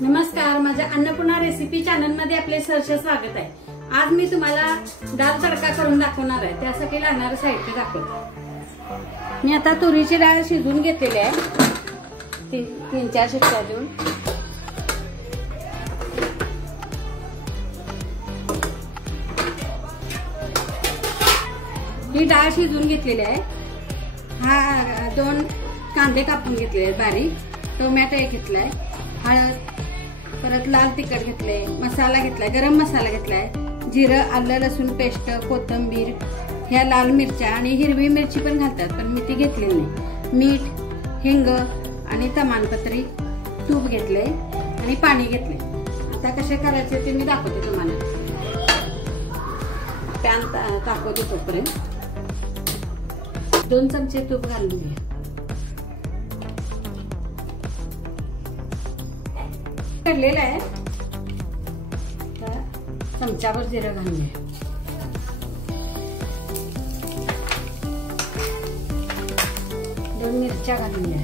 नमस्कार, माझ्या Annapurna recipe channel मध्ये आपले सहर्ष स्वागत आहे। आज मी तुम्हाला डाळ तडका करून दाखवणार आहे। त्यासाठी लागणारे साहित्य दाखवते। मी आता तुरीची डाळ शिजवून घेतलेली आहे, 3-4 शिट्ट्या देऊन। ही डाळ शिजवून घेतलेली आहे। हा 2 कांदे कापून घेतले आहेत बारीक, टोमॅटो एक घेतलाय, हळद, परत लाल तिखट घेतले, मसाला घेतलाय, गरम मसाला घेतलाय, जिरं, आलं लसूण पेस्ट, कोथिंबीर, ह्या लाल मिरच्या आणि हिरवी मिरची पण घालतात, पण मी ती घेतलेली नाही। मीठ, हिंग आणि तमालपत्री, तूप घेतले आणि पाणी घेतले। आता कसे करायचे ते मी दाखवते तुम्हाला। पॅन तापवते तोपर्यंत 2 चमचे तूप घालून घ्या। काढलेला आहे, चमचाभर जिरं घालून घ्या। 2 मिरच्या घालून घ्या।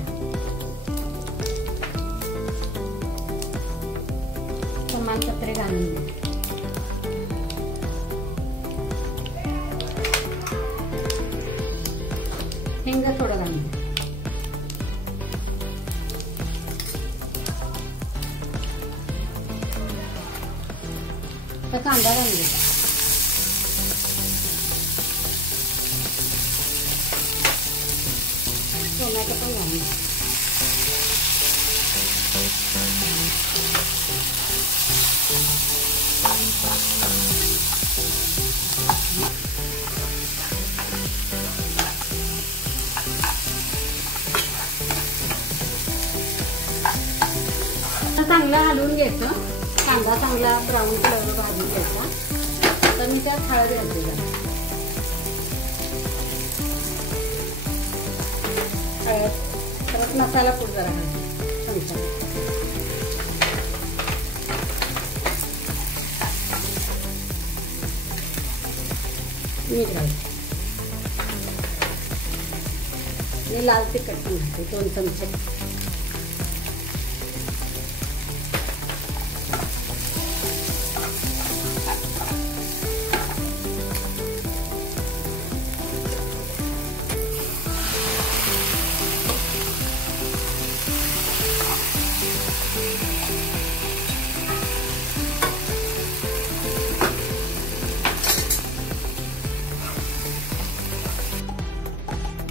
तमालपत्री घालून घ्या। हिंग थोडं घालून घ्या। कांदा घालून घ्या। टोमॅटो पण घालून घ्या। चांगला हलवून घ्यायचं। कांदा चांगला ब्राऊन कलर भाजून घ्यायचा। तर मी त्यात हळद घालते, हळद, परत मसाला पूड जरा घालते, मीठ घालते आणि लाल तिखट पण घालते 2 चमचे।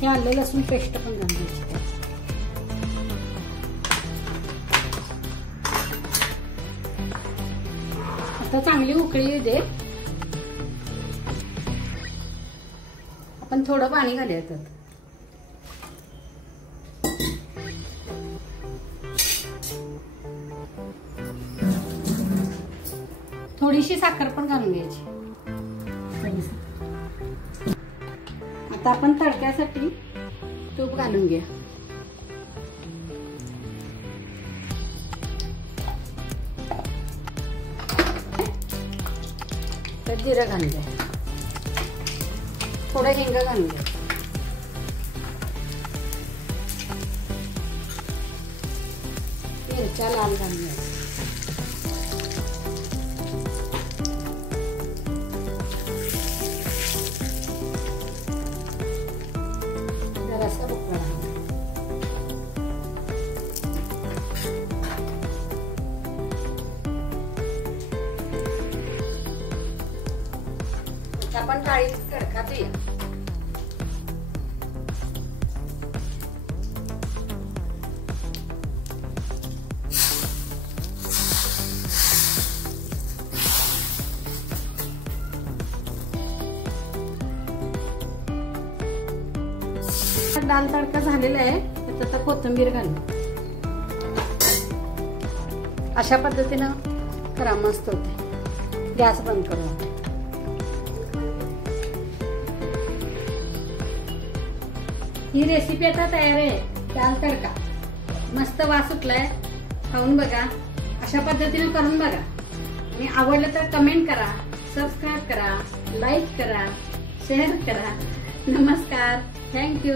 हे आलं लसूण पेस्ट पण घालायची। आता चांगली उकळी येऊ दे। आपण थोडं पाणी घालायचं। थोडीशी साखर पण घालून घ्यायची। आता आपण तडक्यासाठी तूप घालून घ्या। तर जिरं घालून घ्या, थोडं हिंग घालून घ्या, मिरच्या लाल घालून घ्या, आपण डाळीचा तडका देऊया। डाळ तडका झालेला आहे, त्यात आता कोथिंबीर घालू। अशा पद्धतीनं करा, मस्त होते। गॅस बंद करू। ही रेसिपी आता तयार आहे, डाळ तडका। मस्त वास सुटलाय, खाऊन बघा, अशा पद्धतीने करून बघा आणि आवडलं तर कमेंट करा, सबस्क्राइब करा, लाईक करा, शेअर करा। नमस्कार, थँक्यू।